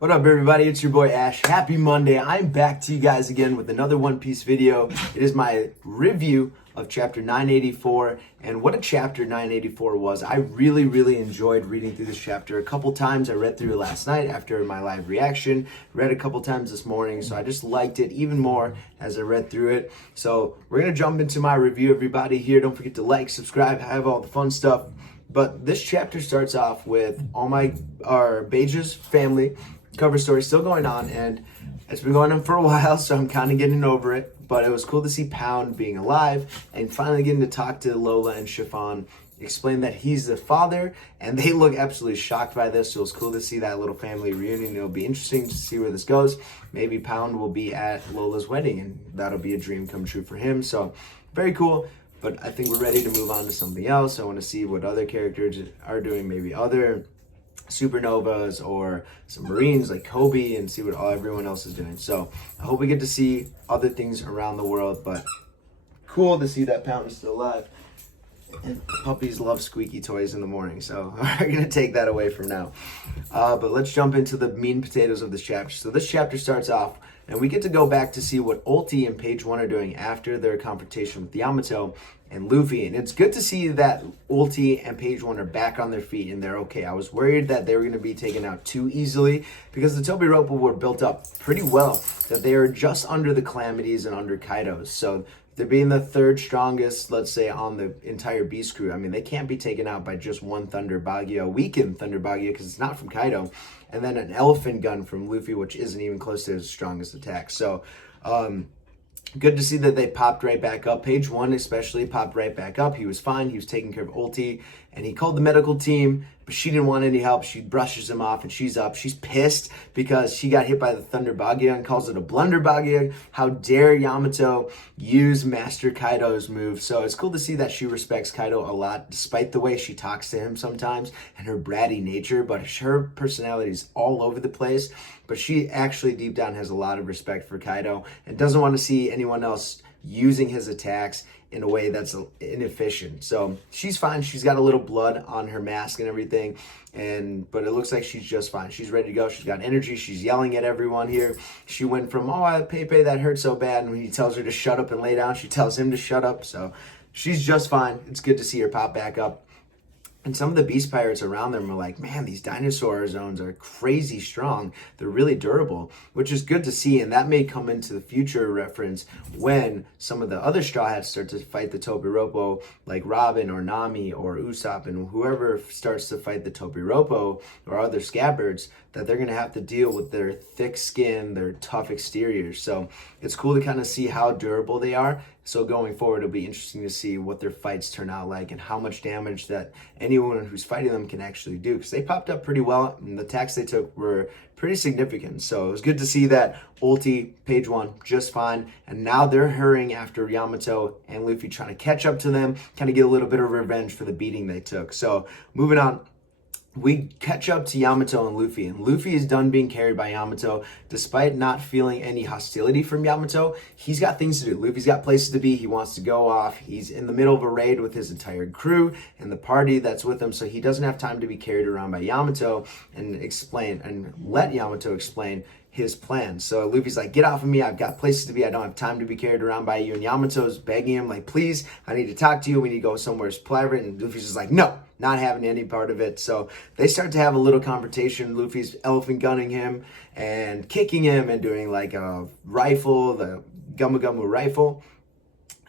What up, everybody? It's your boy Ash. Happy Monday. I'm back to you guys again with another One Piece video. It is my review of chapter 984, and what a chapter 984 was. I really enjoyed reading through this chapter a couple times. I read through it last night after my live reaction, read a couple times this morning, so I just liked it even more as I read through it. So we're going to jump into my review, everybody here. Don't forget to like, subscribe, have all the fun stuff. But this chapter starts off with our Beige's family cover story still going on, and it's been going on for a while, so I'm kind of getting over it. But it was cool to see Pound being alive and finally getting to talk to Lola and Chiffon, explain that he's the father, and they look absolutely shocked by this. So it was cool to see that little family reunion. It'll be interesting to see where this goes. Maybe Pound will be at Lola's wedding, and that'll be a dream come true for him. So very cool. But I think we're ready to move on to something else. I want to see what other characters are doing, maybe other supernovas or some Marines like Kobe, and see what everyone else is doing. So I hope we get to see other things around the world, but cool to see that Pound is still alive. And puppies love squeaky toys in the morning, so we're going to take that away from now. But let's jump into the meat and potatoes of this chapter. So this chapter starts off, and we get to go back to see what Ulti and Page 1 are doing after their confrontation with Yamato and Luffy. And it's good to see that Ulti and Page 1 are back on their feet and they're okay. I was worried that they were going to be taken out too easily because the Topi Roppo were built up pretty well, that they are just under the Calamities and under Kaido's. So they're being the third strongest, let's say, on the entire Beast crew. I mean, they can't be taken out by just one Thunder Bagyo, weakened Thunder Bagyo, because it's not from Kaido, and then an Elephant Gun from Luffy, which isn't even close to his strongest attack. So, good to see that they popped right back up. Page 1 especially popped right back up. He was fine. He was taking care of Ulti, and he called the medical team, but she didn't want any help. She brushes him off, and she's up. She's pissed because she got hit by the Thunder Bagyo and calls it a blunder Bagyo. How dare Yamato use Master Kaido's move? So it's cool to see that she respects Kaido a lot, despite the way she talks to him sometimes and her bratty nature, but her personality is all over the place. But she actually deep down has a lot of respect for Kaido and doesn't want to see anyone else using his attacks in a way that's inefficient. So she's fine. She's got a little blood on her mask and everything, but it looks like she's just fine. She's ready to go. She's got energy. She's yelling at everyone here. She went from, Pepe, that hurt so bad, and when he tells her to shut up and lay down, she tells him to shut up. So she's just fine. It's good to see her pop back up. And some of the beast pirates around them are like, man, these dinosaur zones are crazy strong. They're really durable, which is good to see. And that may come into the future reference when some of the other Straw Hats start to fight the Topi Roppo, like Robin or Nami or Usopp, and whoever starts to fight the Topi Roppo or other scabbards, that they're going to have to deal with their thick skin, their tough exteriors. So it's cool to kind of see how durable they are. So going forward, it'll be interesting to see what their fights turn out like and how much damage that anyone who's fighting them can actually do, because they popped up pretty well and the attacks they took were pretty significant. So it was good to see that Ulti, Page 1, just fine. And now they're hurrying after Yamato and Luffy, trying to catch up to them, kind of get a little bit of revenge for the beating they took. So moving on, we catch up to Yamato and Luffy is done being carried by Yamato. Despite not feeling any hostility from Yamato, he's got things to do. Luffy's got places to be. He wants to go off. He's in the middle of a raid with his entire crew and the party that's with him, so he doesn't have time to be carried around by Yamato and let Yamato explain his plan. So Luffy's like, get off of me. I've got places to be. I don't have time to be carried around by you. And Yamato's begging him, like, please, I need to talk to you. We need to go somewhere private. And Luffy's just like, no, not having any part of it. So they start to have a little confrontation. Luffy's elephant gunning him and kicking him and doing like a rifle, the Gumu Gumu rifle.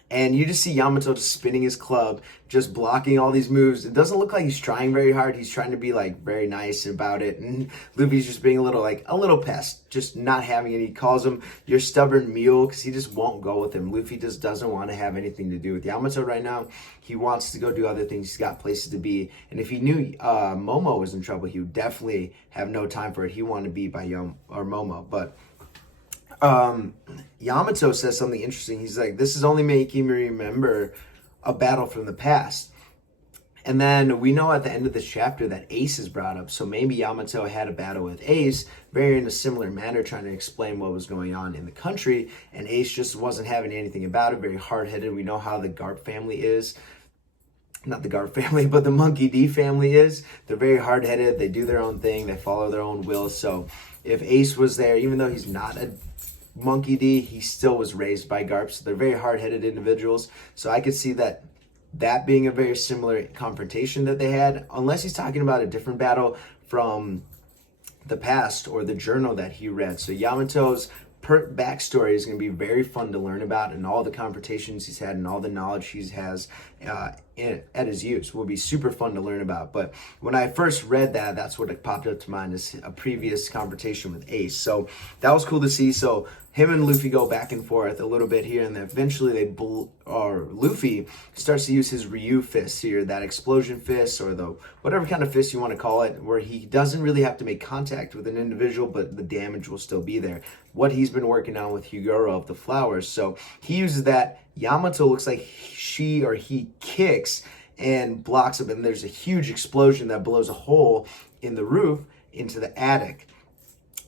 And you just see Yamato just spinning his club, just blocking all these moves. It doesn't look like he's trying very hard. He's trying to be like very nice about it. And Luffy's just being a little pest, just not having it. He calls him your stubborn mule because he just won't go with him. Luffy just doesn't want to have anything to do with Yamato right now. He wants to go do other things. He's got places to be. And if he knew Momo was in trouble, he would definitely have no time for it. He wanted to be by Momo. But Yamato says something interesting. He's like, this is only making me remember a battle from the past. And then we know at the end of this chapter that Ace is brought up. So maybe Yamato had a battle with Ace, very in a similar manner, trying to explain what was going on in the country. And Ace just wasn't having anything about it, very hard-headed. We know how the Garp family is. not the Garp family, but the Monkey D family is. They're very hard-headed. They do their own thing. They follow their own will. So if Ace was there, even though he's not a Monkey D, he still was raised by Garp. So they're very hard-headed individuals. So I could see that being a very similar confrontation that they had, unless he's talking about a different battle from the past or the journal that he read. So Yamato's backstory is going to be very fun to learn about, and all the confrontations he's had and all the knowledge he has at his use will be super fun to learn about. But when I first read that, that's what it popped up to mind, is a previous confrontation with Ace. So that was cool to see. So him and Luffy go back and forth a little bit here, and then eventually Luffy starts to use his Ryu fist here, that explosion fist, or the whatever kind of fist you want to call it, where he doesn't really have to make contact with an individual, but the damage will still be there. What he's been working on with Higuro of the flowers. So he uses that. Yamato looks like he kicks and blocks him, and there's a huge explosion that blows a hole in the roof into the attic.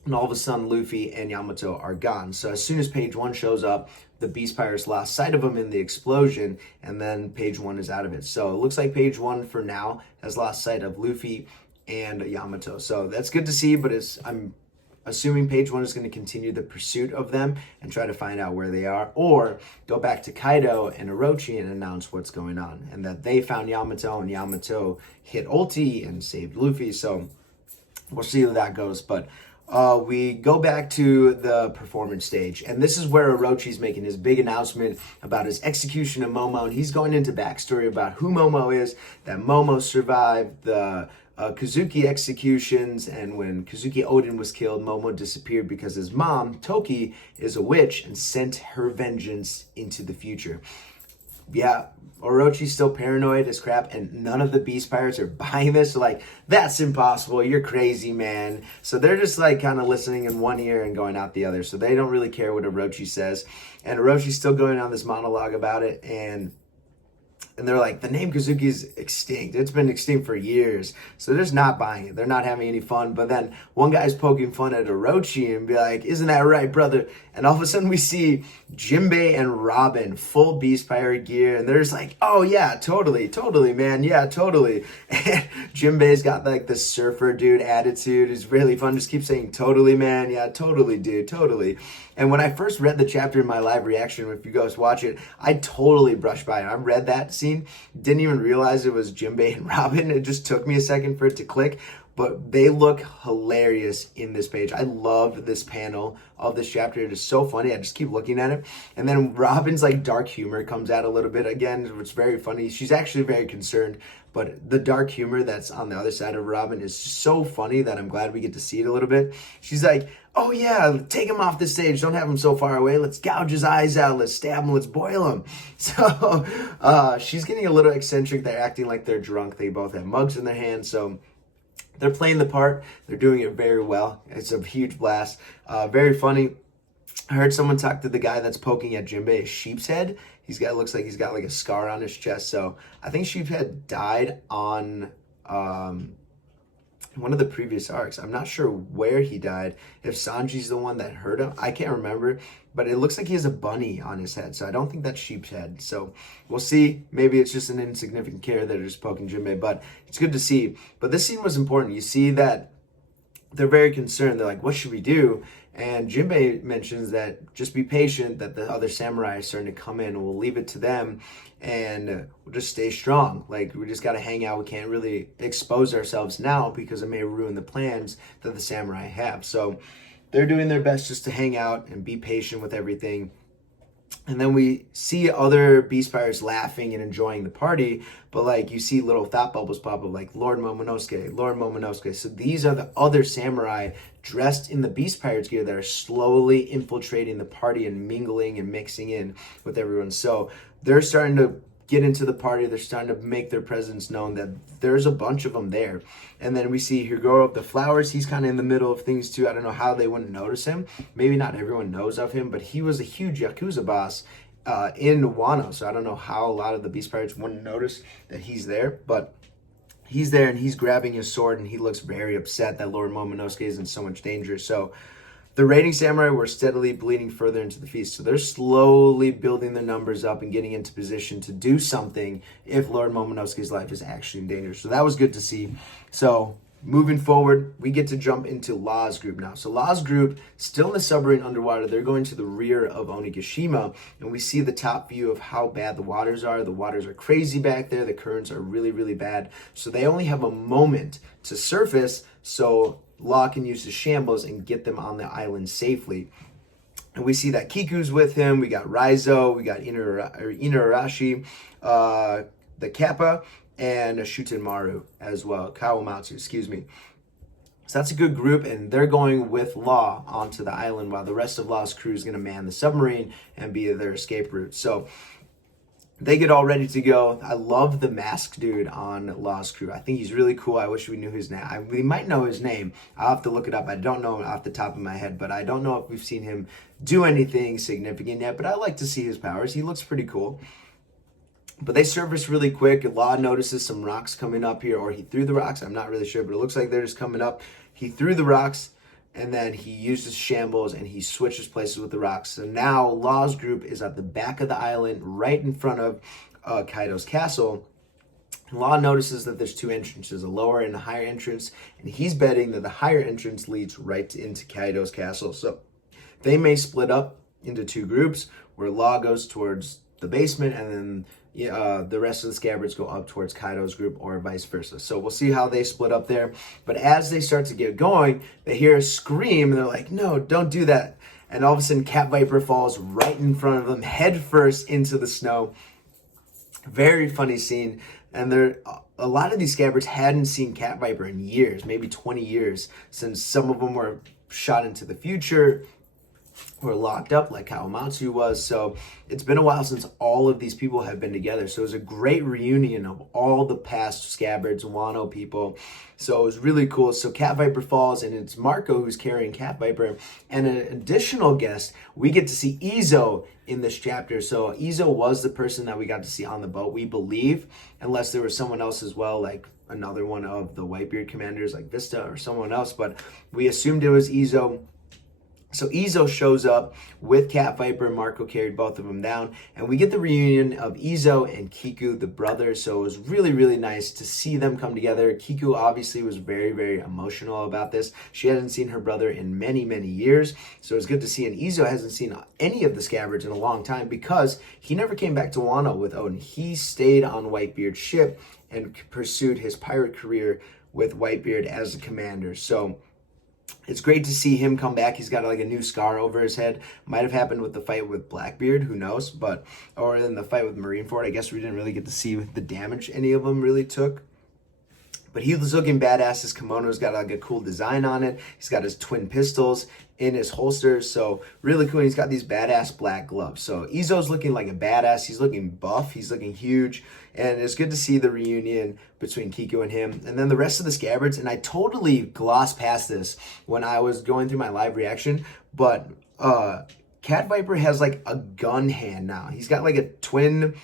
And all of a sudden, Luffy and Yamato are gone. So as soon as Page 1 shows up, the Beast Pirates lost sight of him in the explosion, and then Page 1 is out of it. So it looks like Page 1, for now, has lost sight of Luffy and Yamato. So that's good to see, but I'm assuming Page 1 is going to continue the pursuit of them and try to find out where they are, or go back to Kaido and Orochi and announce what's going on, and that they found Yamato, and Yamato hit ulti and saved Luffy. So we'll see how that goes. But we go back to the performance stage, and this is where Orochi's making his big announcement about his execution of Momo, and he's going into backstory about who Momo is, that Momo survived the Kazuki executions, and when Kazuki Oden was killed, Momo disappeared because his mom, Toki, is a witch and sent her vengeance into the future. Yeah, Orochi's still paranoid as crap, and none of the Beast Pirates are buying this. So like, that's impossible, you're crazy, man. So they're just like kind of listening in one ear and going out the other. So they don't really care what Orochi says. And Orochi's still going on this monologue about it, and they're like, the name Kazuki is extinct. It's been extinct for years. So they're just not buying it. They're not having any fun. But then one guy's poking fun at Orochi and be like, isn't that right, brother? And all of a sudden we see Jinbei and Robin, full Beast Pirate gear. And they're just like, oh yeah, totally, man. Yeah, totally. And Jinbei's got like the surfer dude attitude. It's really fun. Just keep saying, totally, man. Yeah, totally, dude, totally. And when I first read the chapter in my live reaction, if you guys watch it, I totally brushed by it. I read that scene, didn't even realize it was Jinbei and Robin. It just took me a second for it to click, but they look hilarious in this page. I love this panel of this chapter. It is so funny. I just keep looking at it. And then Robin's like dark humor comes out a little bit again. It's very funny. She's actually very concerned, but the dark humor that's on the other side of Robin is so funny that I'm glad we get to see it a little bit. She's like, oh yeah, take him off the stage. Don't have him so far away. Let's gouge his eyes out. Let's stab him. Let's boil him. So she's getting a little eccentric. They're acting like they're drunk. They both have mugs in their hands. So they're playing the part. They're doing it very well. It's a huge blast. Very funny. I heard someone talk to the guy that's poking at Jinbei, Sheep's Head. Looks like he's got like a scar on his chest. So I think Sheep's Head died on one of the previous arcs. I'm not sure where he died. If Sanji's the one that hurt him, I can't remember. But it looks like he has a bunny on his head, so I don't think that's Sheep's Head. So we'll see. Maybe it's just an insignificant character that are just poking Jinbei, but it's good to see. But this scene was important. You see that they're very concerned. They're like, what should we do? And Jinbei mentions that just be patient, that the other samurai are starting to come in. We'll leave it to them, and we'll just stay strong. Like, we just got to hang out. We can't really expose ourselves now because it may ruin the plans that the samurai have. So they're doing their best just to hang out and be patient with everything. And then we see other Beast Pirates laughing and enjoying the party, but like you see little thought bubbles pop up like Lord Momonosuke, Lord Momonosuke. So these are the other samurai dressed in the Beast Pirates gear that are slowly infiltrating the party and mingling and mixing in with everyone. So they're starting to get into the party. They're starting to make their presence known, that there's a bunch of them there. And then we see Higuro of the Flowers. He's kind of in the middle of things too. I don't know how they wouldn't notice him. Maybe not everyone knows of him, but he was a huge Yakuza boss in Wano. So I don't know how a lot of the Beast Pirates wouldn't notice that he's there, but he's there and he's grabbing his sword and he looks very upset that Lord Momonosuke is in so much danger. So The raiding samurai were steadily bleeding further into the feast. So they're slowly building their numbers up and getting into position to do something if Lord Momonosuke's life is actually in danger. So that was good to see. So moving forward, we get to jump into Law's group now. So Law's group, still in the submarine underwater, they're going to the rear of Onigashima, and we see the top view of how bad the waters are. The waters are crazy back there. The currents are really, really bad. So they only have a moment to surface, so Law can use his shambles and get them on the island safely. And we see that Kiku's with him. We got Raizo, we got Inuarashi, the Kappa, and Shutenmaru as well. Kawamatsu, excuse me. So that's a good group, and they're going with Law onto the island while the rest of Law's crew is going to man the submarine and be their escape route. So they get all ready to go. I love the masked dude on Law's crew. I think he's really cool. I wish we knew his name. We might know his name. I'll have to look it up. I don't know off the top of my head, but I don't know if we've seen him do anything significant yet, but I like to see his powers. He looks pretty cool. But they surface really quick. Law notices some rocks coming up here, or he threw the rocks. I'm not really sure, but it looks like they're just coming up. He threw the rocks, and then he uses shambles, and he switches places with the rocks. So now Law's group is at the back of the island, right in front of Kaido's castle. And Law notices that there's two entrances, a lower and a higher entrance, and he's betting that the higher entrance leads right into Kaido's castle. So they may split up into two groups, where Law goes towards the basement, and then the rest of the scabbards go up towards Kaido's group, or vice versa. So we'll see how they split up there. But as they start to get going, they hear a scream, and they're like, no, don't do that. And all of a sudden, Cat Viper falls right in front of them, head first into the snow. Very funny scene. And a lot of these scabbards hadn't seen Cat Viper in years, maybe 20 years, since some of them were shot into the future, were locked up like Kawamatsu was. So it's been a while since all of these people have been together. So it was a great reunion of all the past scabbards, Wano people. So it was really cool. So Cat Viper falls, and it's Marco who's carrying Cat Viper. And an additional guest, we get to see Izo in this chapter. So Izo was the person that we got to see on the boat, we believe, unless there was someone else as well, like another one of the Whitebeard commanders like Vista or someone else, but we assumed it was Izo. So Izo shows up with Cat Viper. Marco carried both of them down, and we get the reunion of Izo and Kiku, the brothers. So it was really, really nice to see them come together. Kiku obviously was very, very emotional about this. She hadn't seen her brother in many, many years. So it was good to see. And Izo hasn't seen any of the scabbards in a long time because he never came back to Wano with Oden. He stayed on Whitebeard's ship and pursued his pirate career with Whitebeard as a commander. So it's great to see him come back. He's got like a new scar over his head. Might have happened with the fight with Blackbeard, who knows? But or in the fight with Marineford, I guess we didn't really get to see the damage any of them really took. But he was looking badass. His kimono's got like a cool design on it. He's got his twin pistols in his holsters, so really cool. He's got these badass black gloves. So Izo's looking like a badass. He's looking buff. He's looking huge. And it's good to see the reunion between Kiku and him. And then the rest of the scabbards, and I totally glossed past this when I was going through my live reaction, but Cat Viper has like a gun hand now. He's got like a twin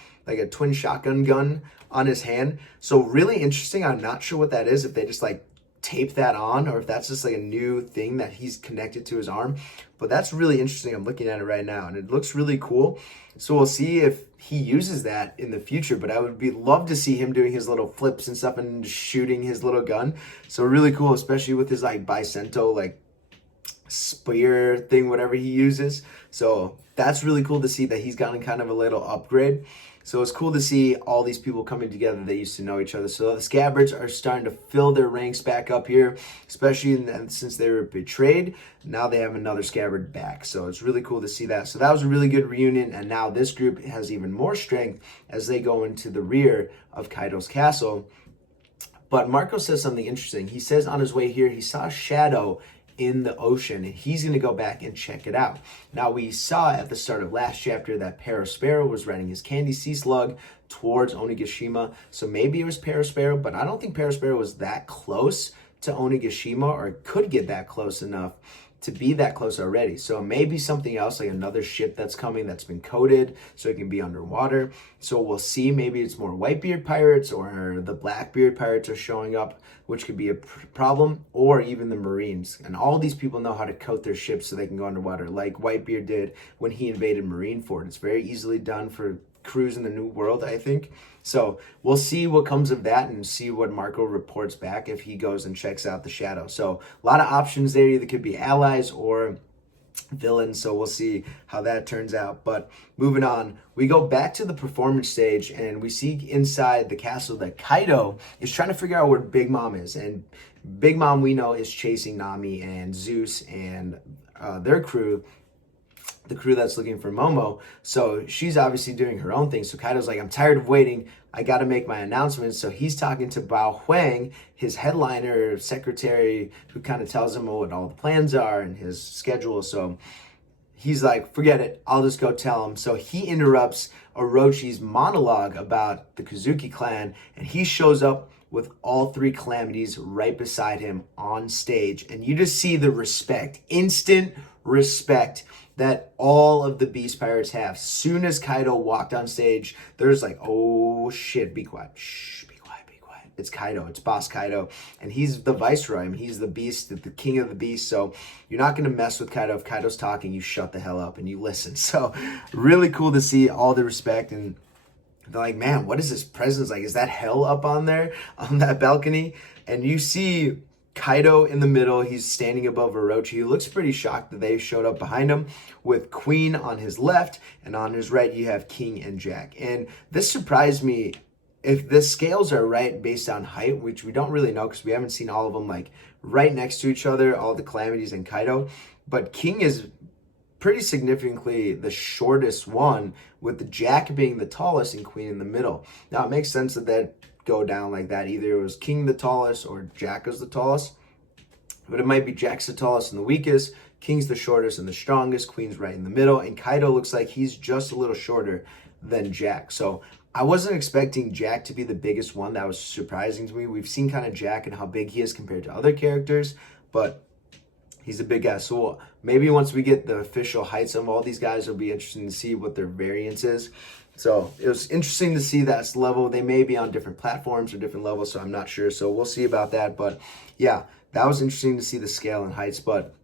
shotgun gun on his hand. So really interesting. I'm not sure what that is, if they just like tape that on or if that's just like a new thing that he's connected to his arm. But that's really interesting. I'm looking at it right now and it looks really cool. So we'll see if he uses that in the future, but I would love to see him doing his little flips and stuff and shooting his little gun. So really cool, especially with his like bicento like spear thing, whatever he uses. So that's really cool to see that he's gotten kind of a little upgrade. So it's cool to see all these people coming together that used to know each other. So the scabbards are starting to fill their ranks back up here, especially since they were betrayed. Now they have another scabbard back. So it's really cool to see that. So that was a really good reunion. And now this group has even more strength as they go into the rear of Kaido's castle. But Marco says something interesting. He says on his way here, he saw a shadow in the ocean, and he's going to go back and check it out. Now, we saw at the start of last chapter that Parasparrow was riding his Candy Sea Slug towards Onigashima, so maybe it was Parasparrow, but I don't think Parasparrow was that close to Onigashima or could get that close enough to be that close already. So maybe something else, like another ship that's coming that's been coated so it can be underwater. So we'll see. Maybe it's more Whitebeard pirates, or the Blackbeard pirates are showing up, which could be a problem, or even the Marines. And all these people know how to coat their ships so they can go underwater, like Whitebeard did when he invaded Marineford. It's very easily done for crews in the New World, I think. So we'll see what comes of that and see what Marco reports back if he goes and checks out the Shadow. So a lot of options there. Either could be allies or villains, so we'll see how that turns out. But moving on, we go back to the performance stage and we see inside the castle that Kaido is trying to figure out where Big Mom is. And Big Mom, we know, is chasing Nami and Zeus and their crew, the crew that's looking for Momo. So she's obviously doing her own thing. So Kaido's like, I'm tired of waiting. I got to make my announcement. So he's talking to Bao Huang, his headliner secretary, who kind of tells him what all the plans are and his schedule. So he's like, forget it. I'll just go tell him. So he interrupts Orochi's monologue about the Kozuki clan, and he shows up with all three calamities right beside him on stage. And you just see the respect, instant respect that all of the Beast Pirates have. Soon as Kaido walked on stage, there's like, oh shit, be quiet. Shh, be quiet, be quiet. It's Kaido, it's Boss Kaido. And he's the Viceroy. I mean, he's the beast, the king of the beast. So you're not gonna mess with Kaido. If Kaido's talking, you shut the hell up and you listen. So really cool to see all the respect. And they're like, man, what is this presence like? Is that hell up on there on that balcony? And you see Kaido in the middle. He's standing above Orochi. He looks pretty shocked that they showed up behind him, with Queen on his left, and on his right you have King and Jack. And this surprised me. If the scales are right based on height, which we don't really know because we haven't seen all of them like right next to each other, all the calamities and Kaido, but King is pretty significantly the shortest one, with the Jack being the tallest and Queen in the middle. Now it makes sense that that go down like that. Either it was King the tallest or Jack is the tallest, but it might be Jack's the tallest and the weakest, King's the shortest and the strongest, Queen's right in the middle, and Kaido looks like he's just a little shorter than Jack. So I wasn't expecting Jack to be the biggest one. That was surprising to me. We've seen kind of Jack and how big he is compared to other characters, but he's a big guy. So maybe once we get the official heights of all these guys, it'll be interesting to see what their variance is. So it was interesting to see that level. They may be on different platforms or different levels, so I'm not sure. So we'll see about that. But yeah, that was interesting to see the scale and heights. But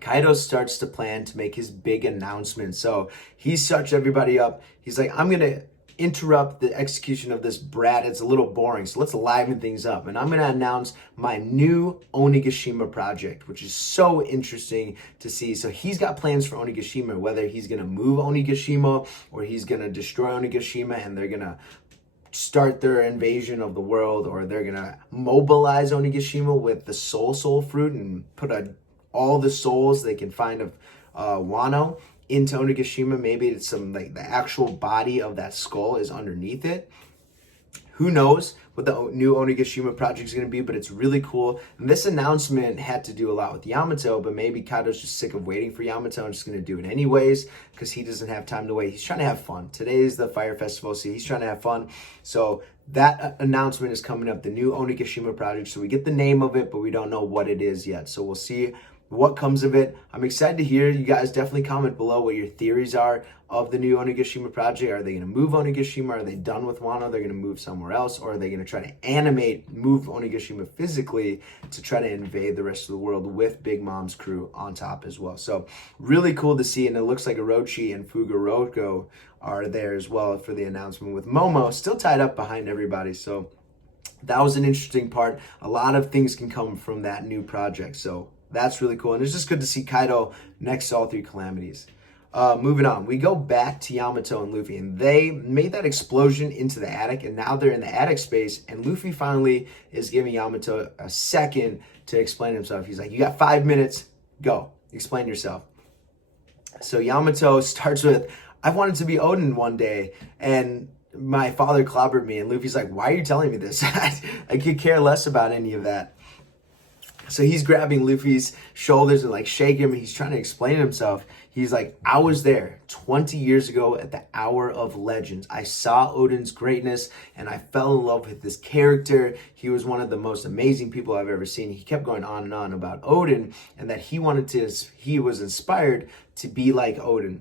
Kaido starts to plan to make his big announcement. So he starts everybody up. He's like, I'm going to interrupt the execution of this brat. It's a little boring, so let's liven things up. And I'm going to announce my new Onigashima project, which is so interesting to see. So he's got plans for Onigashima, whether he's going to move Onigashima or he's going to destroy Onigashima and they're going to start their invasion of the world, or they're going to mobilize Onigashima with the soul fruit and put all the souls they can find of Wano into Onigashima. Maybe it's some, like, the actual body of that skull is underneath it. Who knows what the new Onigashima project is going to be, but it's really cool. And this announcement had to do a lot with Yamato, but maybe Kaido's just sick of waiting for Yamato and just going to do it anyways because he doesn't have time to wait. He's trying to have fun. Today is the Fire Festival, so he's trying to have fun. So that announcement is coming up, the new Onigashima project. So we get the name of it, but we don't know what it is yet. So we'll see what comes of it. I'm excited to hear. You guys definitely comment below what your theories are of the new Onigashima project. Are they going to move Onigashima? Are they done with Wano? They're going to move somewhere else? Or are they going to try to move Onigashima physically to try to invade the rest of the world with Big Mom's crew on top as well? So really cool to see. And it looks like Orochi and Fugaroko are there as well for the announcement, with Momo still tied up behind everybody. So that was an interesting part. A lot of things can come from that new project. So that's really cool. And it's just good to see Kaido next to all three calamities. Moving on, we go back to Yamato and Luffy, and they made that explosion into the attic, and now they're in the attic space, and Luffy finally is giving Yamato a second to explain himself. He's like, you got 5 minutes, go, explain yourself. So Yamato starts with, I wanted to be Odin one day, and my father clobbered me. And Luffy's like, why are you telling me this? I could care less about any of that. So he's grabbing Luffy's shoulders and like shaking him. He's trying to explain himself. He's like, I was there 20 years ago at the Hour of Legends. I saw Oden's greatness and I fell in love with his character. He was one of the most amazing people I've ever seen. He kept going on and on about Oden and that he was inspired to be like Oden.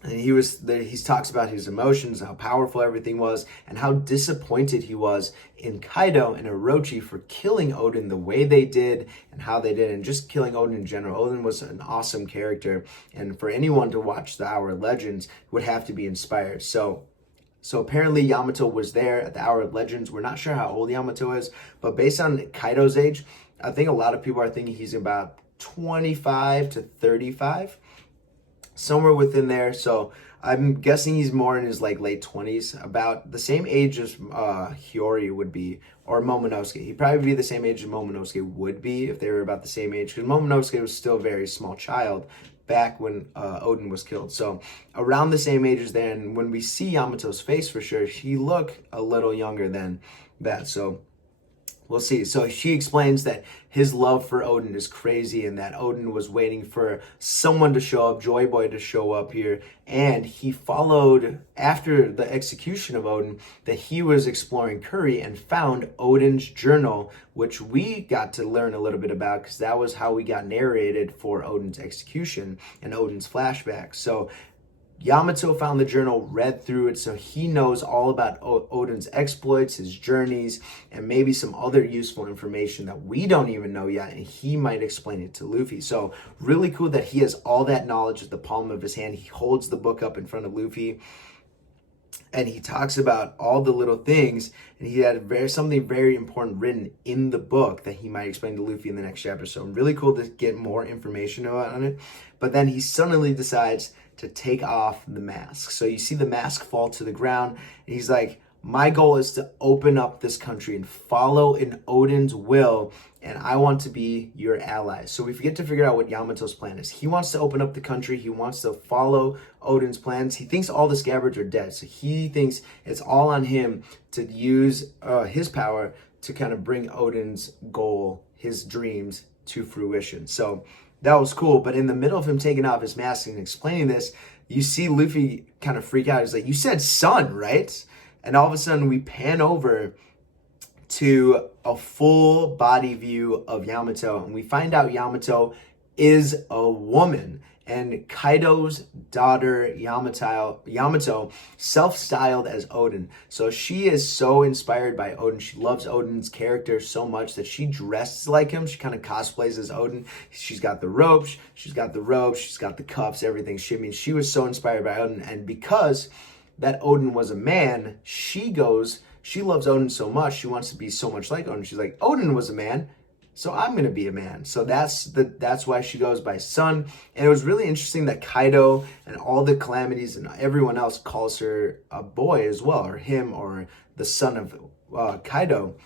And he talks about his emotions, how powerful everything was, and how disappointed he was in Kaido and Orochi for killing Oden the way they did and how they did, and just killing Oden in general. Oden was an awesome character, and for anyone to watch the Hour of Legends would have to be inspired. So apparently Yamato was there at the Hour of Legends. We're not sure how old Yamato is, but based on Kaido's age, I think a lot of people are thinking he's about 25 to 35. Somewhere within there. So I'm guessing he's more in his like late 20s, about the same age as Hiyori would be, or Momonosuke. He'd probably be the same age as Momonosuke would be if they were about the same age, because Momonosuke was still a very small child back when Oden was killed. So around the same age as then. When we see Yamato's face, for sure, he looked a little younger than that. So we'll see. So she explains that his love for Oden is crazy and that Oden was waiting for someone to show up, Joy Boy to show up here. And he followed, after the execution of Oden, that he was exploring Curry and found Oden's journal, which we got to learn a little bit about because that was how we got narrated for Oden's execution and Oden's flashback. So Yamato found the journal, read through it, so he knows all about Oden's exploits, his journeys, and maybe some other useful information that we don't even know yet, and he might explain it to Luffy. So really cool that he has all that knowledge at the palm of his hand. He holds the book up in front of Luffy, and he talks about all the little things, and he had something very important written in the book that he might explain to Luffy in the next chapter. So really cool to get more information on it. But then he suddenly decides to take off the mask. So you see the mask fall to the ground, and he's like, my goal is to open up this country and follow in Oden's will, and I want to be your ally. So we get to figure out what Yamato's plan is. He wants to open up the country. He wants to follow Oden's plans. He thinks all the scabbards are dead, so he thinks it's all on him to use his power to kind of bring Oden's goal, his dreams, to fruition. So that was cool, but in the middle of him taking off his mask and explaining this, you see Luffy kind of freak out. He's like, you said sun, right? And all of a sudden we pan over to a full body view of Yamato, and we find out Yamato is a woman. And Kaido's daughter, Yamato, self-styled as Oden. So she is so inspired by Oden. She loves Oden's character so much that she dresses like him. She kind of cosplays as Oden. She's got the ropes, she's got the cuffs, everything. She was so inspired by Oden. And because that Oden was a man, she loves Oden so much, she wants to be so much like Oden. She's like, Oden was a man, so I'm going to be a man. So that's why she goes by Sun. And it was really interesting that Kaido and all the calamities and everyone else calls her a boy as well, or him, or the son of Kaido.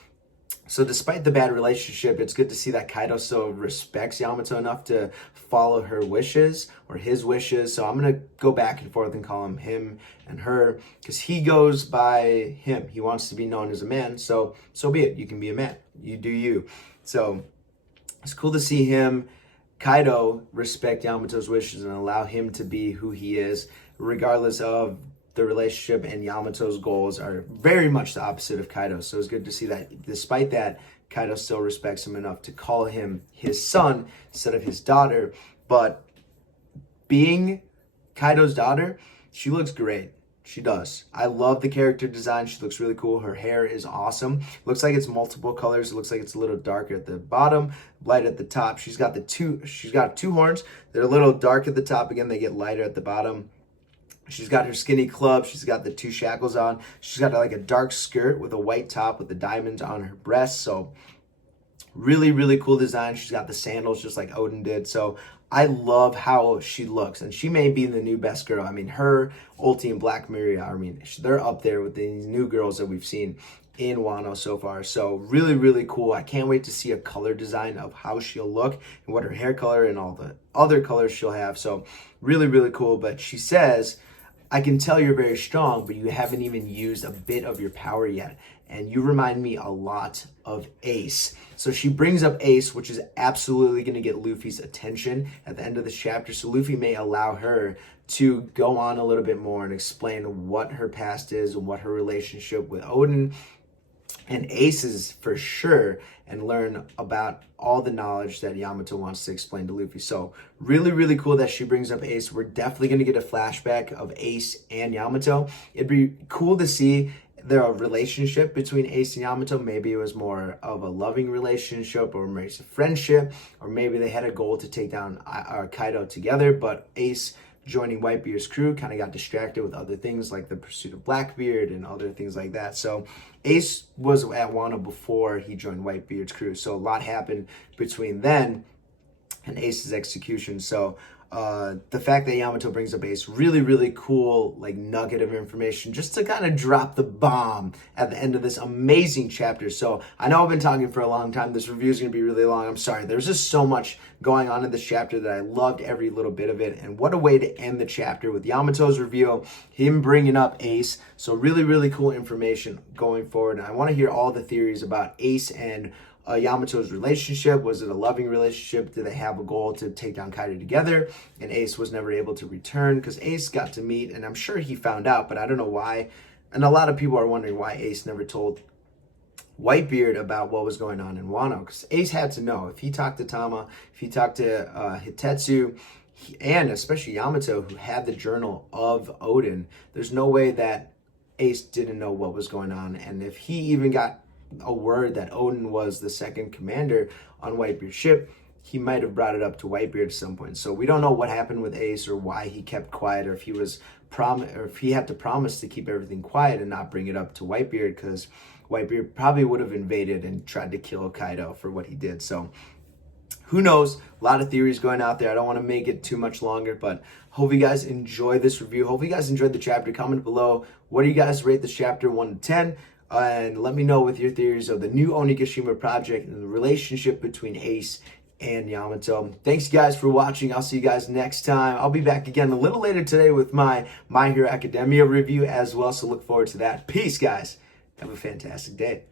So despite the bad relationship, it's good to see that Kaido still respects Yamato enough to follow her wishes or his wishes. So I'm going to go back and forth and call him and her, because he goes by him. He wants to be known as a man. So be it. You can be a man. You do you. So it's cool to see Kaido, respect Yamato's wishes and allow him to be who he is, regardless of the relationship. And Yamato's goals are very much the opposite of Kaido. So it's good to see that despite that, Kaido still respects him enough to call him his son instead of his daughter. But being Kaido's daughter, she looks great. She does. I love the character design. She looks really cool. Her hair is awesome. Looks like it's multiple colors. It looks like it's a little darker at the bottom, light at the top. She's got two horns. They're a little dark at the top. Again, they get lighter at the bottom. She's got her skinny club. She's got the two shackles on. She's got like a dark skirt with a white top with the diamonds on her breast. So really, really cool design. She's got the sandals just like Oden did. So I love how she looks, and she may be the new best girl. I mean, her, Ulti, and Black Miria, I mean, they're up there with these new girls that we've seen in Wano so far. So really, really cool. I can't wait to see a color design of how she'll look and what her hair color and all the other colors she'll have. So really, really cool. But she says, I can tell you're very strong, but you haven't even used a bit of your power yet. and you remind me a lot of Ace. So she brings up Ace, which is absolutely going to get Luffy's attention at the end of this chapter. So Luffy may allow her to go on a little bit more and explain what her past is and what her relationship with Odin and Ace is for sure, and learn about all the knowledge that Yamato wants to explain to Luffy. So really cool that she brings up Ace. We're definitely going to get a flashback of Ace and Yamato. It'd be cool to see the relationship between Ace and Yamato. Maybe it was more of a loving relationship, or maybe it's a friendship, or maybe they had a goal to take down Kaido together, but Ace joining Whitebeard's crew kind of got distracted with other things like the pursuit of Blackbeard and other things like that. So Ace was at Wano before he joined Whitebeard's crew, so a lot happened between then and Ace's execution. So the fact that Yamato brings up Ace, really cool, like, nugget of information just to kind of drop the bomb at the end of this amazing chapter. So I know I've been talking for a long time. This review is going to be really long. I'm sorry. There's just so much going on in this chapter that I loved every little bit of it. And what a way to end the chapter with Yamato's reveal, him bringing up Ace. So really cool information going forward. And I want to hear all the theories about Ace and Yamato's relationship. Was it a loving relationship? Did they have a goal to take down Kaido together? And Ace was never able to return because Ace got to meet, and I'm sure he found out, but I don't know why. And a lot of people are wondering why Ace never told Whitebeard about what was going on in Wano, because Ace had to know. If he talked to Tama, if he talked to Hitetsu, and especially Yamato, who had the journal of Odin, there's no way that Ace didn't know what was going on. And if he even got a word that Odin was the second commander on Whitebeard's ship, he might have brought it up to Whitebeard at some point. So we don't know what happened with Ace, or why he kept quiet, or if he was or if he had to promise to keep everything quiet and not bring it up to Whitebeard, because Whitebeard probably would have invaded and tried to kill Kaido for what he did. So who knows? A lot of theories going out there. I don't want to make it too much longer, but hope you guys enjoy this review. Hope you guys enjoyed the chapter. Comment below, what do you guys rate this chapter 1 to 10? And let me know with your theories of the new Onigashima project and the relationship between Ace and Yamato. Thanks, guys, for watching. I'll see you guys next time. I'll be back again a little later today with my My Hero Academia review as well, so look forward to that. Peace, guys. Have a fantastic day.